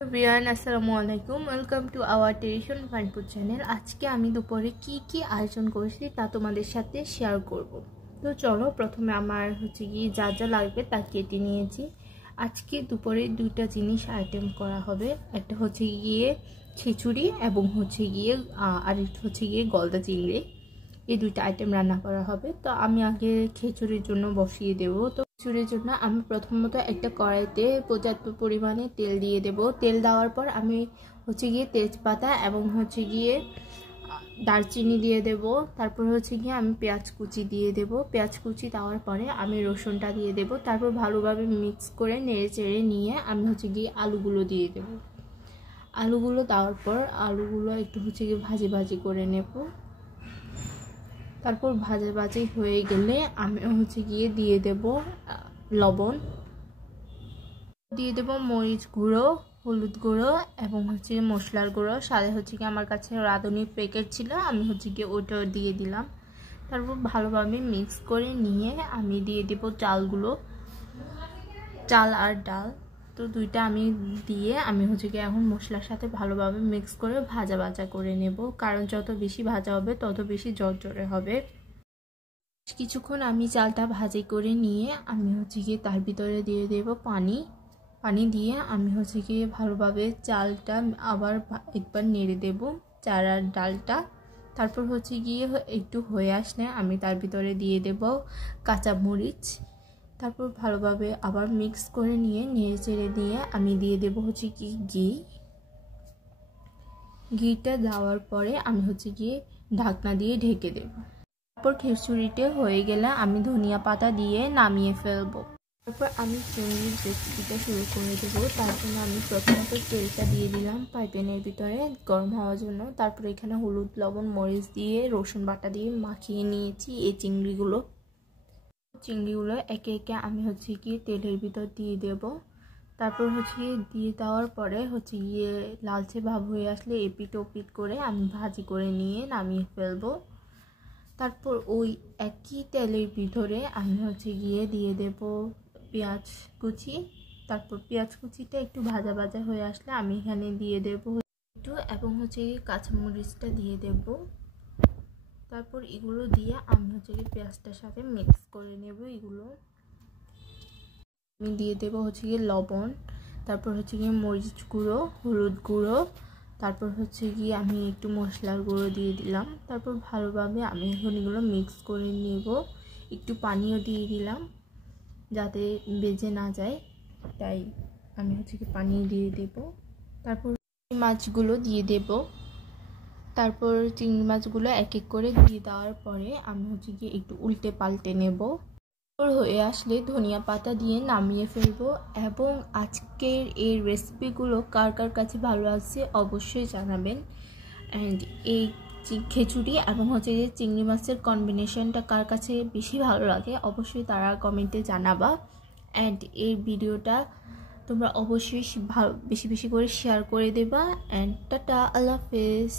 Everyone আসসালামু আলাইকুম, welcome to our tradition fun food channel. আজকে আমি দুপুরে কি আয়োজন করেছি তা তোমাদের সাথে শেয়ার করব। তো চলো, প্রথমে আমার কি যা যা লাগবে তা কেটে নিয়েছি। আজকে দুপুরে দুইটা জিনিস আইটেম করা হবে, একটা গিয়ে খিচুড়ি এবং আরেকটা গলদা চিংড়ি। এই দুইটা আইটেম রান্না করা হবে। তো আমি আগে খিচুড়ির জন্য বসিয়ে দেবো। তো খিচুড়ির জন্য আমি প্রথমত একটা কড়াইতে পর্যাপ্ত পরিমাণে তেল দিয়ে দেব। তেল দেওয়ার পর আমি তেজপাতা এবং দারচিনি দিয়ে দেব। তারপর আমি পেঁয়াজ কুচি দিয়ে দেব। পেঁয়াজ কুচি দেওয়ার পরে আমি রসুনটা দিয়ে দেব। তারপর ভালোভাবে মিক্স করে নেড়ে চেড়ে নিয়ে আমি আলুগুলো দিয়ে দেব। আলুগুলো দেওয়ার পর আলুগুলো একটু ভাজি ভাজি করে নেব। তারপর ভাজি হয়ে গেলে আমি দিয়ে দেব লবণ, দিয়ে দেব মরিচ গুঁড়ো, হলুদ গুঁড়ো এবং মশলার গুঁড়ো। সাথে আমার কাছে রাঁধুনি প্যাকেট ছিল, আমি ওইটাও দিয়ে দিলাম। তারপর ভালোভাবে মিক্স করে নিয়ে আমি দিয়ে দেব চাল আর ডাল। তো দুইটা আমি দিয়ে আমি এখন মশলার সাথে ভালোভাবে মিক্স করে ভাজা করে নেব, কারণ যত বেশি ভাজা হবে তত বেশি ঝরঝরে হবে। কিছুক্ষণ আমি চালটা ভাজি করে নিয়ে আমি তার ভিতরে দিয়ে দেব পানি দিয়ে আমি ভালোভাবে চালটা আবার একবার নেড়ে দেব, চাল আর ডালটা। তারপর একটু হয়ে আসলে আমি তার ভিতরে দিয়ে দেব কাঁচামরিচ। তারপর ভালোভাবে আবার মিক্স করে নিয়ে নেড়ে চেড়ে দিয়ে আমি দিয়ে দেব ঘিটা দেওয়ার পরে আমি ঢাকনা দিয়ে ঢেকে দেব। তারপর খিচুড়িটা হয়ে গেলে আমি ধনিয়া পাতা দিয়ে নামিয়ে ফেলবো। তারপর আমি চিংড়ির রেসিপিটা শুরু করে দেবো। তার জন্য আমি প্রথমত তেলটা দিয়ে দিলাম প্যানের ভিতরে গরম হওয়ার জন্য। তারপর এখানে হলুদ, লবণ, মরিচ দিয়ে রসুন বাটা দিয়ে মাখিয়ে নিয়েছি এই চিংড়িগুলো একে একে আমি তেলের ভিতর দিয়ে দেব। তারপর দিয়ে দেওয়ার পরে লালচে ভাব হয়ে আসলে এপিট ওপিট করে আমি ভাজি করে নিয়ে নামিয়ে ফেলবো। তারপর ওই একই তেলের ভিতরে আমি দিয়ে দেব পেঁয়াজ কুচি। তারপর পেঁয়াজ কুচিটা একটু ভাজা হয়ে আসলে আমি এখানে দিয়ে দেব একটু এবং কাঁচামরিচটা দিয়ে দেব। তারপর এগুলো দিয়ে আমি পেঁয়াজটার সাথে মিক্স করে নেব। এগুলো আমি দিয়ে দেব লবণ, তারপর মরিচ গুঁড়ো, হলুদ গুঁড়ো, তারপর আমি একটু মশলার গুঁড়ো দিয়ে দিলাম। তারপর ভালোভাবে আমি এখন এগুলো মিক্স করে নেব। একটু পানিও দিয়ে দিলাম যাতে বেজে না যায়, তাই আমি পানি দিয়ে দেব। তারপর মাছগুলো দিয়ে দেব। তারপর চিংড়ি মাছগুলো এক এক করে দিয়ে দেওয়ার পরে আমি একটু উল্টে পাল্টে নেব। হয়ে আসলে ধনিয়া পাতা দিয়ে নামিয়ে ফেলবো। এবং আজকের এই রেসিপিগুলো কার কার কাছে ভালো লাগছে অবশ্যই জানাবেন। অ্যান্ড এই খিচুড়ি এবং চিংড়ি মাছের কম্বিনেশনটা কার কাছে বেশি ভালো লাগে অবশ্যই তারা কমেন্টে জানাবা। অ্যান্ড এই ভিডিওটা তোমরা অবশ্যই বেশি করে শেয়ার করে দেবা। অ্যান্ড টাটা, আল্লাহ হাফেজ।